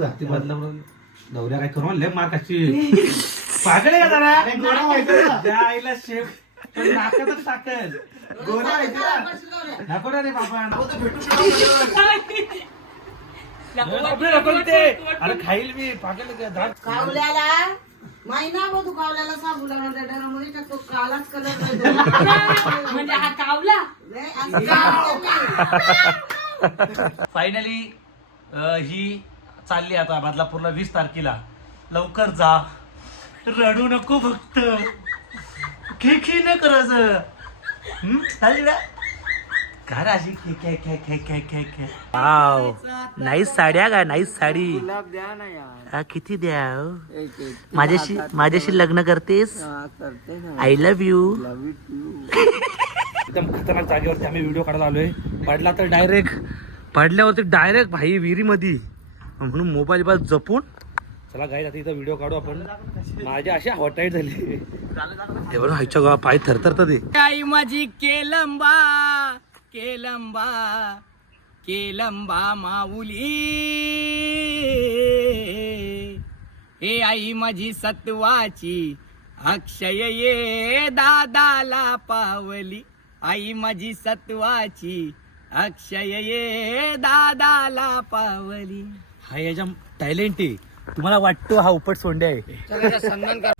घातली बदलावरून दौऱ्या काय करून लय मार कशी पागल आहे का जरा त्या आईला शेप नाकातच टाकल गोरा नको रे बाबा नको ते अरे खाईल मी पागल कावल्याला महिना बघ तू कावल्याला साबुला मध्ये टाकतो कालाच कलर म्हणजे हा कावला फायनली ही चालली आता बदलापूरला 20 तारखेला. लवकर जा, रडू नको फक्त, खी न करायचं. वाव नाईस साड्या का नाईस साडी द्या ना यार किती द्या माझ्याशी लग्न करतेस आय लव्ह यू. एकदम खतरनाक जागेवरती आम्ही व्हिडिओ काढत आलोय. पडल्यावरती डायरेक्ट भाई विहिरीमध्ये म्हणून मोबाईल बाज जपून चला गाईज आता इथं व्हिडिओ काढू आपण. माझी अशी हॉटाईट झाली हे बरं हायच्या गावा पाय थरथरत ते. आई माझी केलंबा केलंबा केलंबा माऊली हे आई माझी सत्वाची अक्षय ये दादाला पावली. आई माझी सत्वाची अक्षय ये दादाला पावली. हा याच्या टॅलेंट आहे. तुम्हाला वाटतो हा उपट सोंडे आहे. सन्मान कर.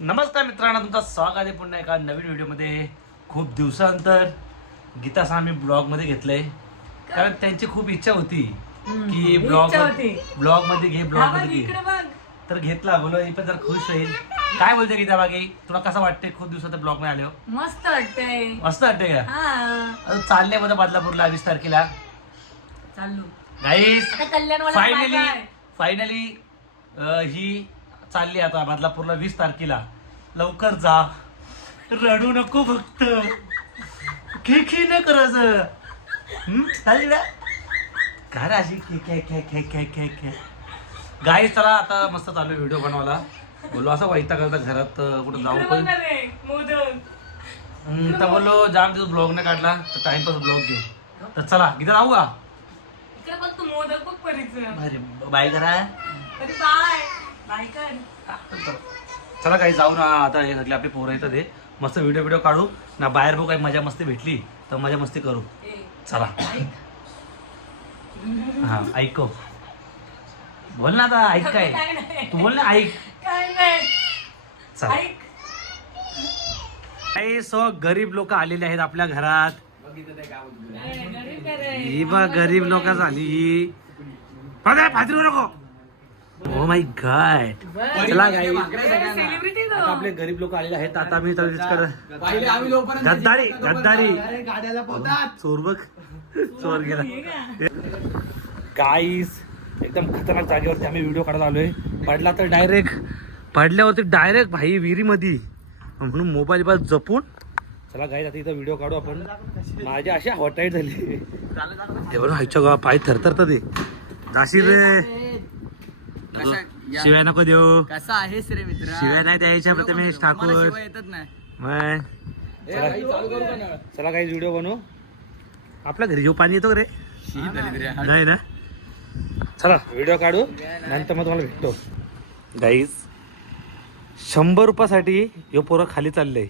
नमस्कार मित्रांनो, तुमचं स्वागत आहे पुन्हा एका नवीन व्हिडिओमध्ये. खूप दिवसानंतर गीतास आम्ही ब्लॉगमध्ये घेतलंय कारण त्यांची खूप इच्छा होती की ब्लॉग मध्ये घे. तर घेतला. बोलो ही पण जर खुश होईल. काय बोलते गीता बाकी, तुला कसं वाटतंय खूप दिवसात ब्लॉग मध्ये आलो? मस्त वाटतंय. मस्त वाटतंय का? चालले मध्ये बदलापूरला 20 तारखेला चालू गाईस. कल्याण फायनली ही चालली आता बदलापूरला 20 तारखेला. लवकर जा, रडू नको फक्त, खी न करायचं. काय अशी गाईस. चला आता मस्त चालू व्हिडिओ बनवायला. बोलो असं वाईटा करता घरात कुठं जाऊ पण तर बोललो जाम दिवस ब्लॉग नाही काढला तर टाइमपास ब्लॉग घेऊ. तर चला गीता जाऊ का? बाय करा. चला काही जाऊ ना आता. हे सगळे आपले पोरं येतं ते मस्त व्हिडिओ काढू ना. बाहेर बघू काही मजा मस्ती भेटली तर मजा मस्ती करू. चला हा ऐको बोल ना आता. ऐक काय तू बोल ना. ऐक चला. काही गरीब लोक आलेले आहेत आपल्या घरात. ही बा गरीब लोक झाली. फाजरू नको. Oh my God. चला गाई आता आपले गरीब लोक आलेले आहेत. आता मी गद्दारी चोर बघ चोर गेला. गाईस एकदम खतरनाक जागेवरती आम्ही व्हिडिओ काढत आलोय. पडल्यावरती डायरेक्ट भाई विहिरीमध्ये म्हणून मोबाईल बाज जपून चला गाईस आता इथं व्हिडिओ काढू आपण. माझी अशी हॉटाईट झाली हे बरं हायच्या गावा पाय थरथरत ते. जाशील रे. शिवाय नको देऊ. कसा आहेस रे मित्र? शिवाय नाही द्यायच्या प्रथमेश ठाकूर. येतच नाही. चला काही व्हिडिओ बनवू. आपल्या घरी जेव पाणी येतो रे नाही ना. चला व्हिडिओ काढू नंतर मग तुम्हाला भेटतो. गाईज 100 रुपयासाठी हे पोरं खाली चाललंय.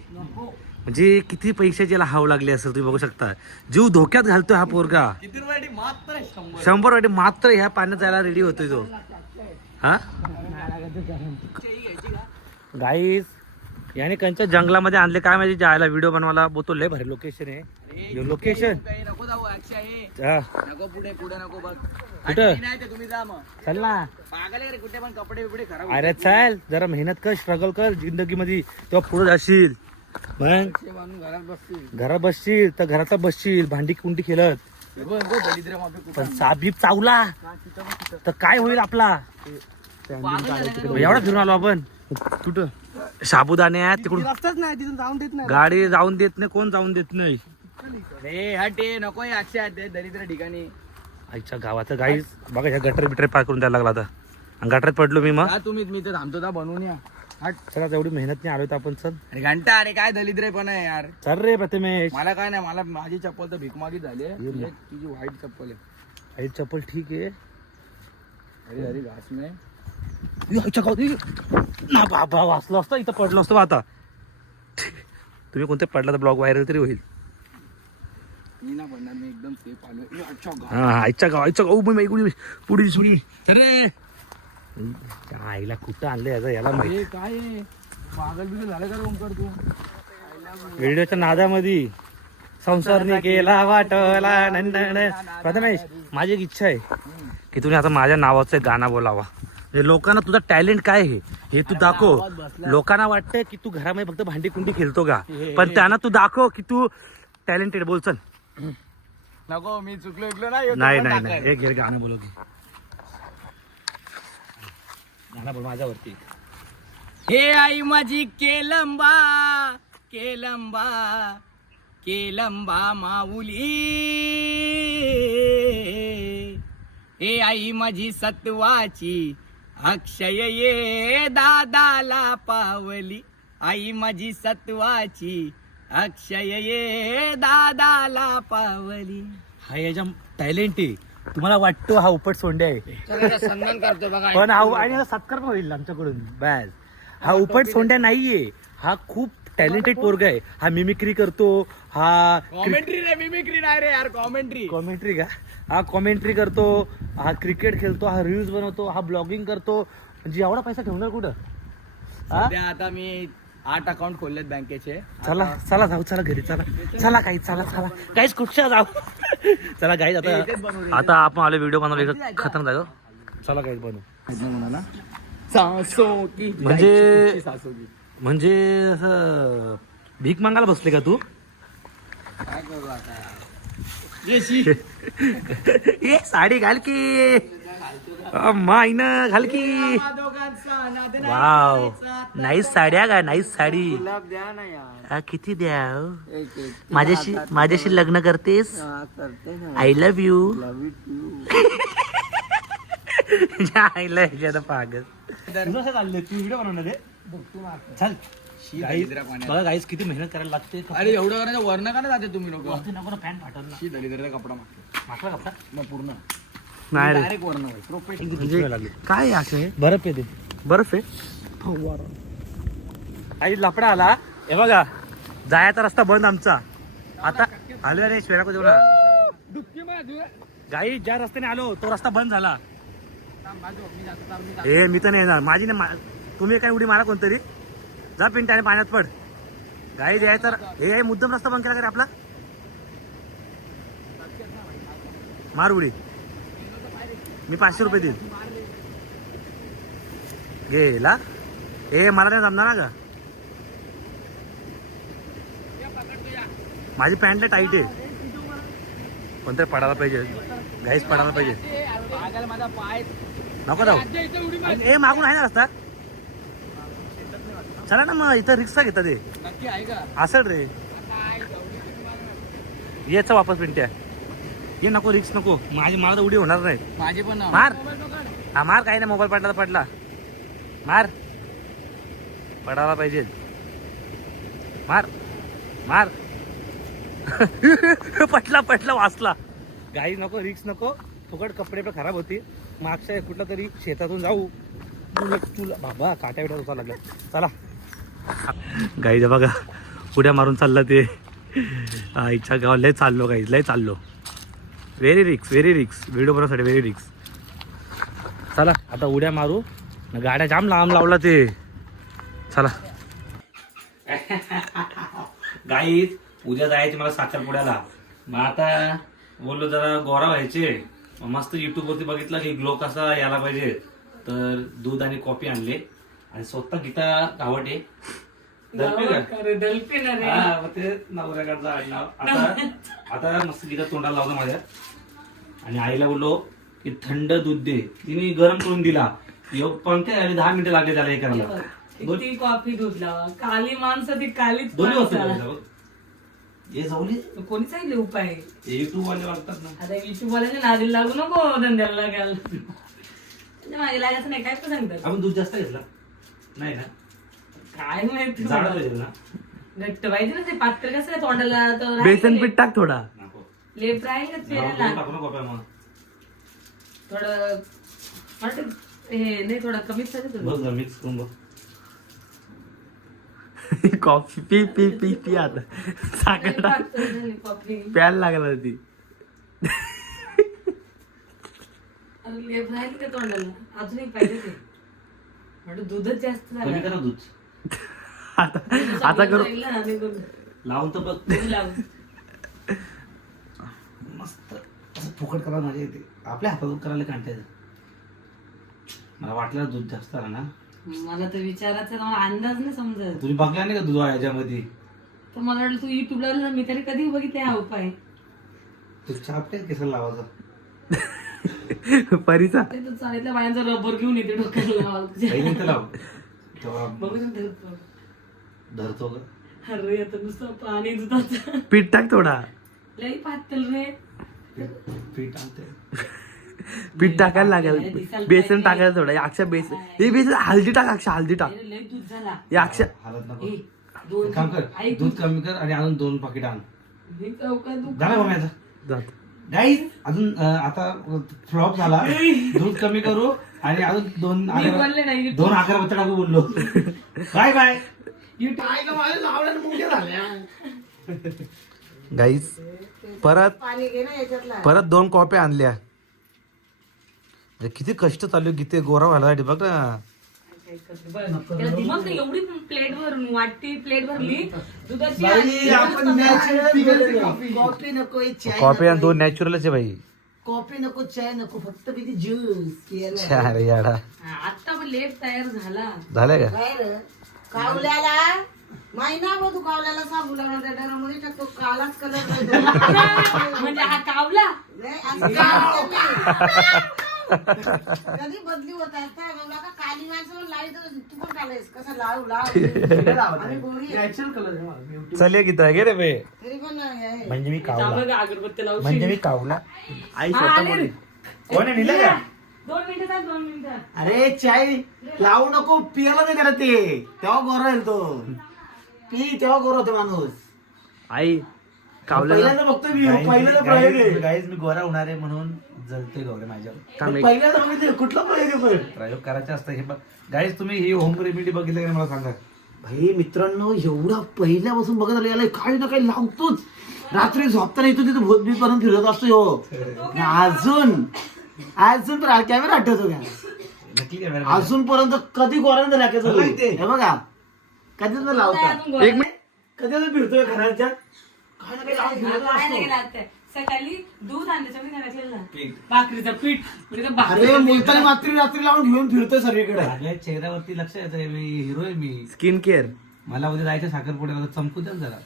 म्हणजे किती पैशाची याला हाव लागली असेल तुम्ही बघू शकता. जीव धोक्यात घालतोय हा पोरगा. 100 वाटी मात्र ह्या पाण्यात जायला रेडी होतोय तो. हा गाईज याने कंच्या जंगलामध्ये आणले काय माहिती जायला व्हिडिओ बनवायला. बोतो लय भारी लोकेशन आहे. लोकेशन नको जाऊ अक्षय. नको पुढे नको बघ. कुठं तुम्ही जा मग. चल ना. पागल रे कुठे पण कपडे बिपडे खराब. अरे चल जरा मेहनत कर, स्ट्रगल कर जिंदगी मध्ये तेव्हा पुढे जाशील. घरात बसशील तर घरातला बसशील भांडी कुंडी खेळत. पण साबीप चावला तर काय होईल आपला. एवढा फिरून आलो आपण. कुठं साबुदाणे तिकडून नाही तिथून जाऊन देत नाही. गाडी जाऊन देत नाही. कोण जाऊन देत नाही. हटे नको अक्षय दरिद्र ठिकाणी. आईच्या गावाचं गाईस बघा ह्या गटर बिटर पार करून द्यायला लागला आता. गटरात पडलो मी. मग तुम्ही मी तर थांबतो बनवून या. चला तेवढी मेहनत नाही आलोय तर आपण चल. अरे घंटा अरे काय दलिद्रे पण आहे यार. चल रे प्रथमेश. मला काय नाही, मला माझी चप्पल तर भीकमागी झाली आहे. तुझी व्हाईट चप्पल आहे. आई चप्पल ठीक आहे. अरे अरे घास में ना बाबा वाचलो असतो इथं पडलो असतो बा आता. तुम्ही कोणते पडला तर ब्लॉग व्हायरल तरी होईल. मी ना पडणार, मी एकदम सेफ आलोय. अच्छा हा आईच्या गाव पुढी सुडी अरे आईला कुठं आणलं याला माहिती. हे काय आहे? पागल बिगल झालं का रे ओमकार तू? व्हिडिओच्या नादामध्ये संसारने केला वाटला नंदन. प्रथमेश माझी एक इच्छा आहे की तुम्ही आता माझ्या नावाचं एक गाणं बोलावा. म्हणजे लोकांना तुझा टॅलेंट काय आहे हे तू दाखव. लोकांना वाटतं की तू घरामध्ये फक्त भांडी कुंडी खेळतो का, पण त्यांना तू दाखव की तू टॅलेंटेड. बोल चल. नको मी चुकलो नाही नाही नाही एक घे गाणं बोलू की. गाणं बोल माझ्यावरती. हे आई माझी केलंबा केलंबा केलंबा माऊली. हे आई माझी सत्वाची अक्षय ये दादाला पावली. आई माझी सत्वाची अक्षय ये दादाला पावली. हा याच्या टॅलेंट आहे. तुम्हाला वाटतो हा उपट सोंडे आहे सन्मान करतो बघा. पण हा आणि याला सत्कार पण होईल आमच्याकडून. बॅस हा उपट सोंड्या नाहीये. हा खूप टॅलेंटेड पोरगा आहे. हा मिमिक्री करतो. हा कॉमेंट्री रे, मिमिक्री नाही रे यार, कॉमेंट्री. कॉमेंट्री का. हा कॉमेंट्री करतो. हा क्रिकेट खेळतो. हा रील्स बनवतो. हा ब्लॉगिंग करतो. म्हणजे एवढा पैसा ठेवणार कुठं. सध्या आता मी 8 अकाउंट खोललेत बँकेचे. चला चला जाऊ. चला घरी चला. चला काही चला चला काहीच कुठच्या जाऊ. चला काहीच आता आपण आलो व्हिडिओ बनवला खतरनाक जागो. चला काहीच बनवू. सासो की म्हणजे सासो की म्हणजे असं भीक मागायला बसले का तू. काय करू आता. ए साडी घाल की. माईन घाल की. वाव नाईस साड्या का. नाईस साडी. गुलाब द्या ना यार. हा, किती द्या. एक माझ्याशी लग्न करतेस. करते ना. I love you. Love you. आईला ह्याच्यात पागल. चालले तू व्हिडिओ बनवणार आहे. चल बघा गाईस किती मेहनत करायला लागते. अरे एवढं करायचं वर्ण का नाही जाते तुम्ही लोक. नको ना पॅन्ट फाटल ना. दलिद्राचा कपडा मागतो. मागला कपडा मग पूर्ण नाही रे. डायरेक्ट वर्ण प्रोफेशनल. म्हणजे काय आहे बर्फ आहे. ते बर्फ आहे. आई लफडा आला. हे बघा जायचा रस्ता बंद आमचा. आता आलो रे शिवाय जेवणा. गाई ज्या रस्त्याने आलो तो रस्ता बंद झाला. हे मी तर नाही येणार. माझी नाही. तुम्ही काय उडी मारा कोणतरी. जा पिंटाने पाण्यात पड. गाई द्यायचा. हे मुद्दाम रस्ता बंद केला का रे आपला. मार उडी. मी 500 रुपये देईन. गेला. ए मला नाही जमणार ना ग. माझी पॅन्ट टाईट आहे. कोणतरी पडायला पाहिजे. गाईस पडायला पाहिजे. माझा पाय नको जाऊ. ए मागून आहे ना रस्ता. चला ना मग इथं रिक्षा घेतात ते. नक्की आहे का. असेल रे. याचा वापस पिंट्या. ये नको रिक्स नको. मला तर उडी होणार नाही. माझी पण मार. हा मार. काही नाही. मोबाईल पडला तर पडला. मार. पडायला पाहिजे. मार मार. पटला वाचला. गाई नको रिक्स नको. फुकट कपडे पण खराब होती. मागच्या कुठला तरी शेतातून जाऊ. तुला बाबा काट्या बिट्या उचला लागल्या. चला गाई बघा उड्या मारून चालला ते. आईच्या गावात लय चाललो गाई. लय चाललो. व्हेरी रिक्स व्हिडिओ बनवण्यासाठी व्हेरी रिक्स. चला आता उड्या मारू. गाड्या जाम लांब लावला ते. चला गाईत उद्या जायचे मला साखरपुड्याला. मग आता बोललो जरा गोरा व्हायचे. मस्त युट्यूब वरती बघितलं की ग्लो कसा यायला पाहिजे. तर दूध आणि कॉफी आणले आणि स्वतः गीता गावटे ते नवऱ्याकडचं आडनाव. आता मस्त गीता तोंडाला लावलं माझ्या. आणि आईला बोललो की थंड दूध दे. तिने गरम करून दिला. योग पंखे आणि 10 मिनिटं लागले त्याला हे करायला. किती कॉफी दूध लावा. काली माणसं ती कालीच दोन्ही माणसं. वाजता हे जाऊली कोणी सांगितले उपाय. युट्यूब वाले वाटतात ना. आता युट्यूब वाल्याच्या नादी लागू नको धंद्याला लागायला. मागे लागायचं नाही. काय पण सांगतात. आपण दूध जास्त घेतला नाही ना. काय माहिती जाड मला. पाहिजे ना घट्ट पाहिजे ना ते पातळ कसं आहे तोंडाला तर बेसन पीठ टाक थोडा. नको लेप राहील का चेहऱ्याला टाकू नको कॉप्या मग थोडं वाटतं हे नाही थोडं कमीच झालं तुला बघ मिक्स करून बघ coffee P P P P आता साखर टाक. कॉफी प्यायला लागला ती. लेप राहील का तोंडाला अजूनही पाहिजे ते वाटतं दूधच जास्त कमी झालं करा दूध आता करू. लावून तर बघ दूध लावून मस्त असं फुकट करायला मजा येते आपल्या हातात करायला कांटा येतं मला वाटलं दूध जास्त आलं ना मला तर विचारायचं ना, मला अंदाज नाही समजत तुम्ही बघला नाही का दूध याच्यामध्ये तर मला वाटलं तू युट्यूबला मी तरी कधी बघितले हा उपाय तू चापटे केसाला लावायचा परीचा ते तर चाळीतल्या बायांचा रबर घेऊन येते डोक्याला लावायला तुझ्या. पहिले तर लाव तेव्हा बघू ना धरतो. धरतो ग अरे आता नुसतं पाणी दुधाचं पीठ टाक थोडा. लई पातळ रे पीठ आणते पीठ टाकायला लागेल. बेसन टाकायला थोडा. अक्षा बेसन हे बेसन हळदी टाक. अक्षा हळदी टाक. अरे लई दूध झाला हे अक्षा हालत नको ए, दोन एक काम कर ऐक दूध कमी कर आणि अजून 2 पाकिट आण हे चौकात झाला मम्याचा जात. गाईज अजून आता फ्लॉप झाला दूध कमी करू आणि अजून मी बोलले नाही दोन अगरबत्त्या टाकू बोललो बाय बाय गाईस परत पाणी घे ना याच्यातला परत 2 कॉप्या आणल्या. किती कष्ट चालू किती गोरा व्हायला बघ ना. त्याला दिमाग नाही, एवढी प्लेट भरून वाटी प्लेट भरली दुधाची कॉफी नको चाय कॉफी आणि 2 नॅचरलच आहे भाई. कॉफी नको चाय नको फक्त किती ज्यूस अरे याडा आता पण लेप तयार झाला झालंय का. काय रे कावल्याला महिनाभर तू कावल्याला साबू लावला त्या डरामध्ये टाकतो कालाच कलर म्हणजे हा कावला कधी बदली होत असता का काली माणसं लाईट तू पण कालायस कसं लावू लाव आणि गोरी आहे. चल ये गीता घे रे बे. तरी पण आहे. म्हणजे मी कावला बघा अगरबत्ती लावू म्हणजे मी कावला. आई हा, स्वतः आले. बोलली. कोण आहे निघलं का. 2 मिनिटं 2 मिनिटं अरे चाय लावू नको पियाला नाही करत ते तेव्हा गोरा येईल तो पी तेव्हा गोरा होतो माणूस. आई कावला. पहिल्यांदा बघतो मी पहिल्यांदा प्रयोग आहे. गाईज मी गोरा होणार आहे म्हणून जलते गौरे माझ्यावर पहिल्यांदा बघितलं कुठला प्रयोग आहे पण प्रयोग करायचा असतं हे गाईज तुम्ही ही होम रेमेडी बघितलं का मला सांगा भाई मित्रांनो एवढा पहिल्यापासून बघत आलं याला काही ना काही लावतोच. रात्री झोपताना येतो तिथं भूत बीत बनून फिरत असतो हो. अजून तर कॅमेरा आठवतो का नक्की कॅमेरा अजून पर्यंत कधी गोरांना लागायचं हे बघा कधी तर लावता एक मिनिट. कधी तर फिरतोय घराच्या काही ना काही लावून फिरत काय असतो. नाही गेला आता. सकाळी दूध आणलं त्याच्यामध्ये काय टाकलेलं? भाकरीचं पीठ म्हणजे ते अरे भाकरी मुलतानी मात्री रात्री लावून घेऊन फिरतोय सगळीकडे. माझ्या चेहऱ्यावरती लक्ष येतं मी हिरो आहे मी स्किन केअर. मला उद्या जायचं साखरपुड्याला चमकू द्या ना जरा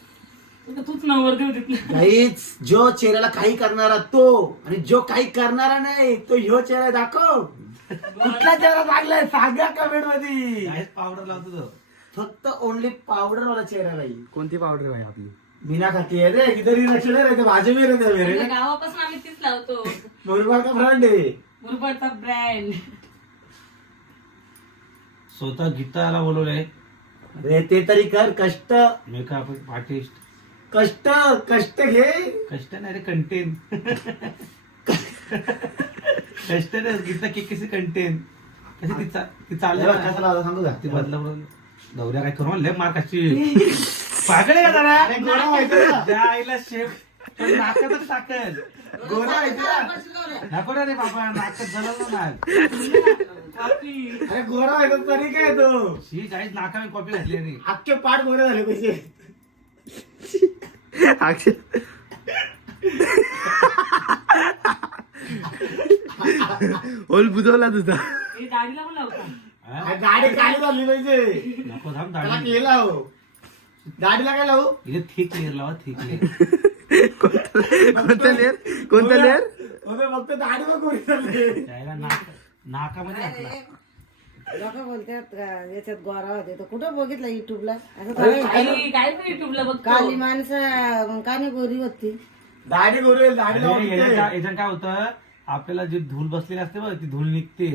तूच नवर देऊ तिथलं काहीच जो चेहऱ्याला काही करणारा तो आणि जो काही करणारा नाही तो ह्यो चेहरा दाखव. कुठला चेहरा लागलाय सांगा कमेंट मध्ये. काहीच पावडर लावतो तो फक्त ओनली पावडर वाला चेहरा नाही. कोणती पावडर भाई आपली. मीना खाती है रे इधर ही रचना रहते भाजी में रहते मेरे आपल्या गावापासून आम्ही तीच लावतो मुरबाड का ब्रांड आहे. मुरबाडचा ब्रँड स्वतः गीताला बोलवलंय अरे ते तरी कर कष्ट मेकअप आर्टिस्ट कष्ट कष्ट घे. कष्ट नाही रे कंटेन कष्ट नाही गीता की किसी कंटेन कशी ती चालली हे बघ, कसं लावलं सांगू का ती बदलावर दौऱ्या काय करू लय मार कशी पागल आहे का जरा अरे गोरा व्हायचं ना. त्या आईला शेप नाकातच टाकल गोरा व्हायचं ना. नको रे बाबा नाकात झालं ना अरे गोरा व्हायचं तरी काय तो ही काहीच नाका मी कॉपी घातली नाही अख्खे पाठ गोरे झाले कसे. अक्षय ओल बुजवला तुझा. हे गाडीला पण लावता हा? गाडी खाली झाली पाहिजे. नको थांब त्याला दाढी केला हो गाडीला काय लावू. इथे थिक लेअर लावा थिक लेअर कोणता लेअर कोणता लेअर. फक्त दाढी मग गोरी झाली. त्याला नाकामध्ये घातला लोक बोलतात का याच्यात गोरा होते तर कुठं बघितलं युट्यूबला असं अरे, काय काय पण युट्यूबला बघतो काली माणसं मग का नाही गोरी होती दाढी गोरी होईल, दाढी लावून याच्यात काय होतं आपल्याला जी धूल बसलेली असते बघ ती धूल निघते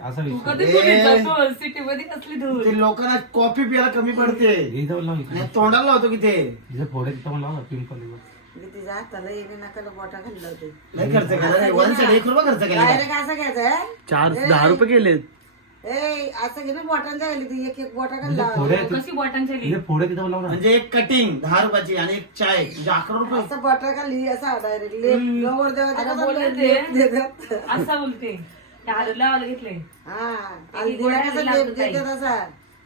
असा तू विषय. कधी पुण्यात जातो सिटी मध्ये कसली धूळ ते लोकांना कॉफी प्यायला कमी पडते इथं लाव, इथं. आणि तोंडाला लावतो की ते इथं फोडे तिथं पण लाव पिंपल म्हणजे तिच्या हाताला येणे नकाला बोटा खाल्ला होते लय खर्च केला वन साइड 1 रुपया खर्च केला डायरेक्ट असं घ्यायचं 4-10 रुपये गेले. ए असं घे ना बोटांच्या खाली ती एक बोटा खाल्ला फोडे कशी बॉटांच्या इथे फोडे तिथं पण लाव ना. म्हणजे एक कटिंग 10 रुपयाची आणि एक चाय म्हणजे 11 रुपये असं बोटा खाली असा डायरेक्ट लेप गवर आता बोलले देवाच्या ते. देतात असं बोलते त्या हळद लावायला घेतले हा आणि तिला कसं लेप देतात असा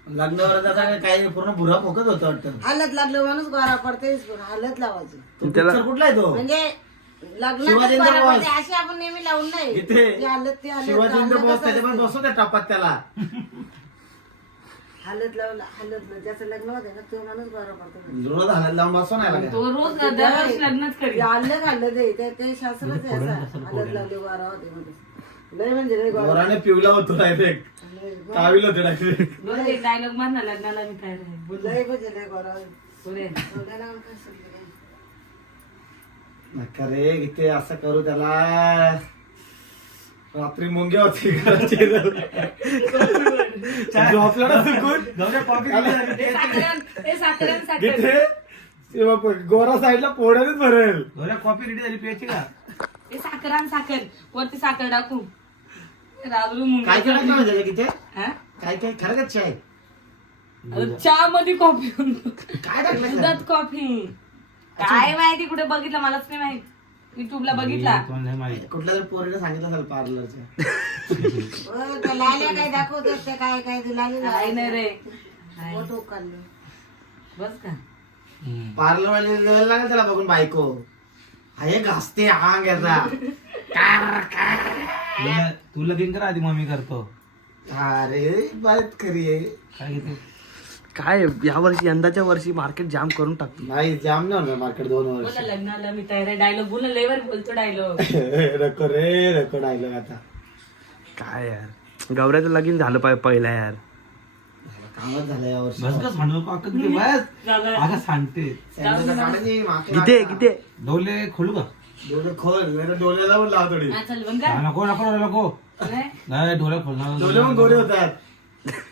लग्नावर जाता काय पूर्ण भुरा फोकत होतं वाटतं. हालत लागलं माणूस गोरा पडतेच पण हालत लावायची तो त्याला- picture कुठला आहे तो म्हणजे लग्नात शिवाजींचा गोरा boss. पडते अशी आपण नेहमी लावून नाही इथे ती हालत ती हालत शिवाजींचा हालत बॉस असं त्याच्या पण असते. बसव त्या टपात त्याला हालत लावलं ज्याचं लग्न होते ना तो माणूस गोरा पडतो रोज हालत लावून बसव नाही लागला. तो रोज दरवर्षी लग्नच करी हालत हालत आहे ते शास्त्रच आहे असं हालत लावले गोरा होते मध्ये लय म्हणजे लय गोरा गोराने पिवला होतो डायरेक्ट काविल होतो डायरेक्ट डायलॉग मार ना लग्नाला मी तयार आहे लय म्हणजे लय गोरा पुढे एवढ्या लावून काय सांगते काय? नका रे इथे असं करू त्याला रात्री मुंग्या होती घराची झोपला ना चुकून ए साखर इथे ते बाप, गोरा साईडला पोळ्यानेच भरेल कॉफी रेडी झाली प्यायची का? ए साखर वरती साखर टाकू राजू मुंगी काय काय टाकलं म्हणजे किती हा? काय काय खरं का चाय अरे चहा मध्ये कॉफी काय टाकलं दुधात कॉफी काय माहिती कुठे बघितलं मलाच नाही माहित युट्यूबला बघितला तुम्हाला नाही माहिती. कुठल्या तरी पोरीने सांगितलं असेल पार्लरच्या त्या लाल्या काय दाखवतात त्या काय काय ते लाली काय नाही रे फोटो काढले बस का पार्लर वाले लागेल त्याला बघून बायको हे घासते आंग याचा तू लगीन करा आधी मम्मी करतो. अरे बात खरी आहे काय घेते काय यावर्षी यंदाच्या वर्षी मार्केट जाम करून टाकतो. नाही जाम नाही होणार मार्केट 2 वर्ष बोला लग्नाला मी तयार आहे डायलॉग बोल लयवर बोलतो डायलॉग रको रे रको डायलॉग आता काय यार गौऱ्याचं लगीन झालं पाहिजे पहिला यार. कामच झालं या वर्षी बस का सांडू नको अक्का किती बस झालं. अगं सांगते किती किती डोले खोलू का? डोळे खोल नाही डोळ्याला पण लाव थोडी हा, चल बंद हा, नको नको नको कर नाही डोळे खोलणार डोळे पण गोरे होतात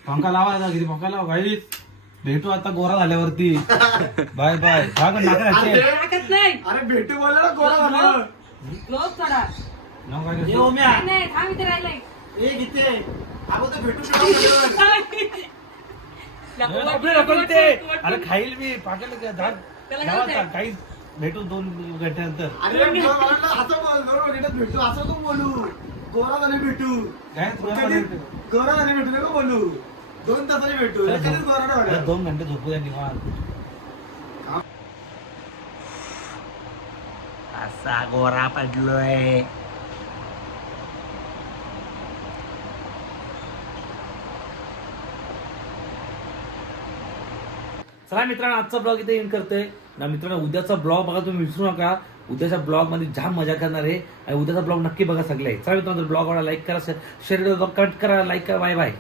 पंखा लावा आता किती पंखा लावा काही भेटू आता गोरा झाल्यावरती बाय बाय टाकत नाही अरे भेटू बोला ना गोरा झालं क्लोज थोडा नको काय ये करतो? ओम्या नाही, नाही थांब इथे राहिलंय ए किती आपण तर भेटू शकतो नको, नको इथे. अरे खाईल मी पाकेल त्याला काय होतंय? काही भेटू 2 घंट्यानंतर अरे असं बोल 2 मिनिटात भेटू असं नको बोलू गोरा झाले भेटू काय कधी गोरा झाले भेटू नको बोलू 2 तासाने भेटू कधीच गोरा नाही वाटत. 2 घंटे झोपू द्या निवांत. असा गोरा पडलोय. चला मित्रांनो आजचा ब्लॉग इथे एंड करतोय ना मित्रांनो. उद्याचा ब्लॉग बघा तुम्ही विसरू नका. उद्याच्या ब्लॉग मध्ये जाम मजा करणार आहे आणि उद्याचा ब्लॉग नक्की बघा सगळे. चला मित्रांनो ब्लॉग वाला लाईक करा, शेअर करा, कमेंट करा, लाईक करा. Bye bye.